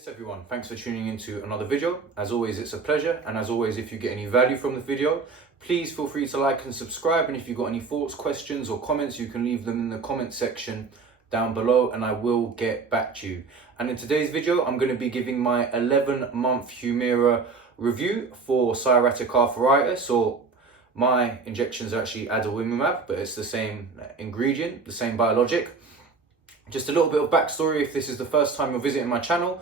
Yes everyone, thanks for tuning into another video. As always, it's a pleasure, and as always, if you get any value from the video, please feel free to like and subscribe, and if you've got any thoughts, questions or comments, you can leave them in the comment section down below and I will get back to you. And in today's video, I'm going to be giving my 11-month Humira review for psoriatic arthritis, or my injections are actually adalimumab, but it's the same ingredient, the same biologic. Just a little bit of backstory if this is the first time you're visiting my channel.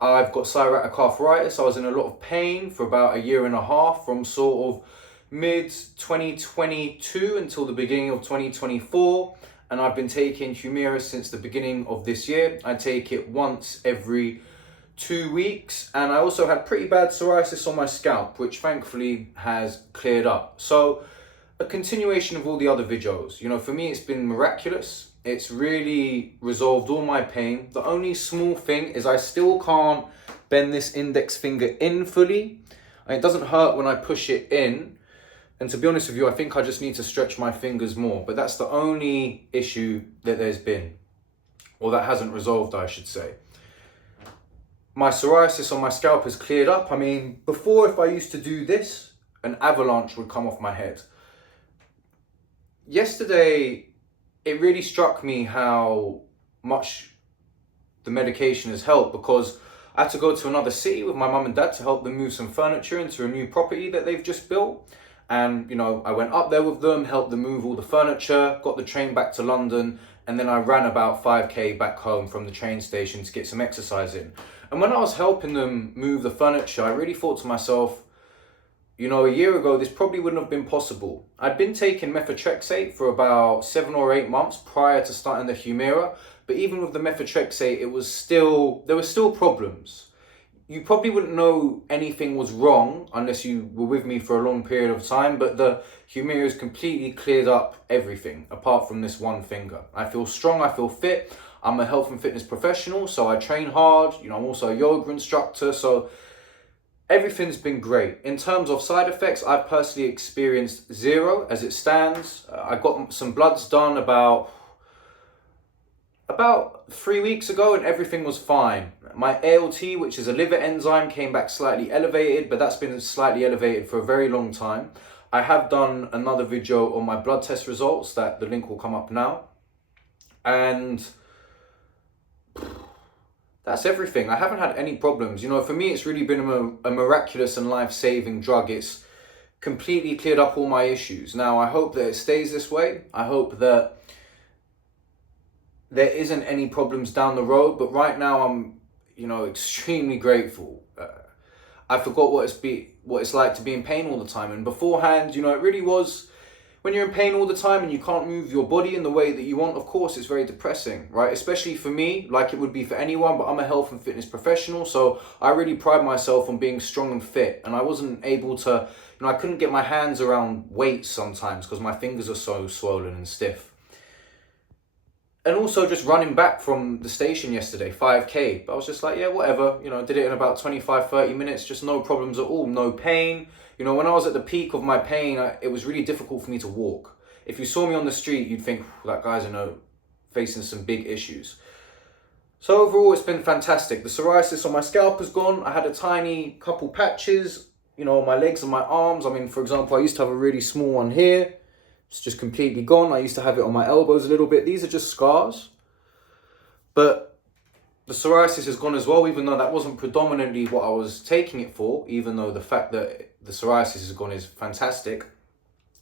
I've got psoriatic arthritis. I was in a lot of pain for about a year and a half from sort of mid 2022 until the beginning of 2024. And I've been taking Humira since the beginning of this year. I take it once every 2 weeks. And I also had pretty bad psoriasis on my scalp, which thankfully has cleared up. So a continuation of all the other videos. You know, for me, it's been miraculous. It's really resolved all my pain. The only small thing is I still can't bend this index finger in fully. And it doesn't hurt when I push it in. And to be honest with you, I think I just need to stretch my fingers more. But that's the only issue that there's been, or that hasn't resolved, I should say. My psoriasis on my scalp has cleared up. I mean, before, if I used to do this, an avalanche would come off my head. Yesterday, it really struck me how much the medication has helped, because I had to go to another city with my mum and dad to help them move some furniture into a new property that they've just built. And, you know, I went up there with them, helped them move all the furniture, got the train back to London, and then I ran about 5k back home from the train station to get some exercise in. And when I was helping them move the furniture, I really thought to myself, you know, a year ago, this probably wouldn't have been possible. I'd been taking methotrexate for about 7 or 8 months prior to starting the Humira. But even with the methotrexate, there were still problems. You probably wouldn't know anything was wrong unless you were with me for a long period of time. But the Humira has completely cleared up everything apart from this one finger. I feel strong, I feel fit. I'm a health and fitness professional, so I train hard. You know, I'm also a yoga instructor, so everything's been great. In terms of side effects, I've personally experienced 0 as it stands. I got some bloods done about 3 weeks ago and everything was fine. My ALT, which is a liver enzyme, came back slightly elevated, but that's been slightly elevated for a very long time. I have done another video on my blood test results, that the link will come up now. And that's everything. I haven't had any problems. You know, for me, it's really been a miraculous and life-saving drug. It's completely cleared up all my issues. Now, I hope that it stays this way. I hope that there isn't any problems down the road. But right now, I'm, you know, extremely grateful. I forgot what it's like to be in pain all the time. And beforehand, you know, it really was, when you're in pain all the time and you can't move your body in the way that you want, of course, it's very depressing, right? Especially for me, like it would be for anyone, but I'm a health and fitness professional, so I really pride myself on being strong and fit. And I wasn't able to, you know, I couldn't get my hands around weights sometimes because my fingers are so swollen and stiff. And also just running back from the station yesterday, 5k, I was just like, yeah, whatever, you know, did it in about 25-30 minutes, just no problems at all, no pain. You know, when I was at the peak of my pain, it was really difficult for me to walk. If you saw me on the street, you'd think, that guy's, you know, facing some big issues. So overall, it's been fantastic. The psoriasis on my scalp has gone. I had a tiny couple patches, you know, on my legs and my arms. I mean, for example, I used to have a really small one here. It's just completely gone. I used to have it on my elbows a little bit. These are just scars. But the psoriasis has gone as well, even though that wasn't predominantly what I was taking it for, even though the fact that the psoriasis has gone is fantastic.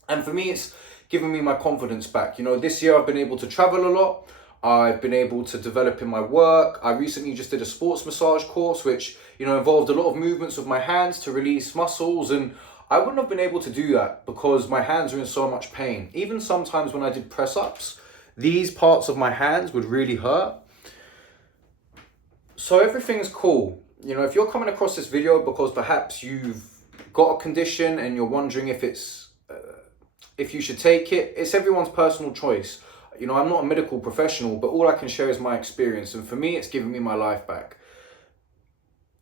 And for me, it's given me my confidence back. You know, this year I've been able to travel a lot. I've been able to develop in my work. I recently just did a sports massage course, which, you know, involved a lot of movements with my hands to release muscles. And I wouldn't have been able to do that because my hands are in so much pain. Even sometimes when I did press-ups, these parts of my hands would really hurt. So everything's cool. You know, if you're coming across this video because perhaps you've got a condition and you're wondering if if you should take it, it's everyone's personal choice. You know, I'm not a medical professional, but all I can share is my experience. And for me, it's given me my life back.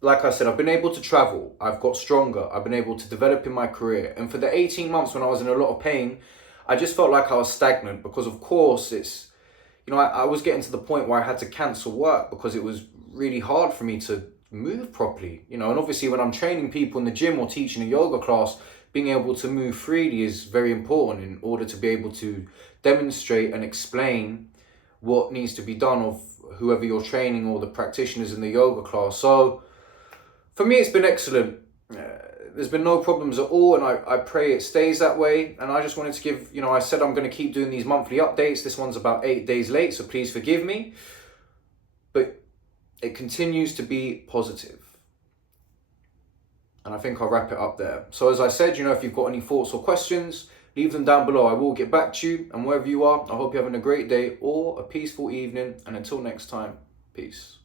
Like I said, I've been able to travel. I've got stronger. I've been able to develop in my career. And for the 18 months when I was in a lot of pain, I just felt like I was stagnant because, of course, you know, I was getting to the point where I had to cancel work because it was really hard for me to move properly, you know. And obviously when I'm training people in the gym or teaching a yoga class, being able to move freely is very important in order to be able to demonstrate and explain what needs to be done of whoever you're training or the practitioners in the yoga class. So for me, it's been excellent. There's been no problems at all, and I pray it stays that way. And I just wanted to give, you know, I said I'm going to keep doing these monthly updates. This one's about 8 days late, so please forgive me. But it continues to be positive. And I think I'll wrap it up there. So as I said, you know, if you've got any thoughts or questions, leave them down below. I will get back to you. And wherever you are, I hope you're having a great day or a peaceful evening. And until next time, peace.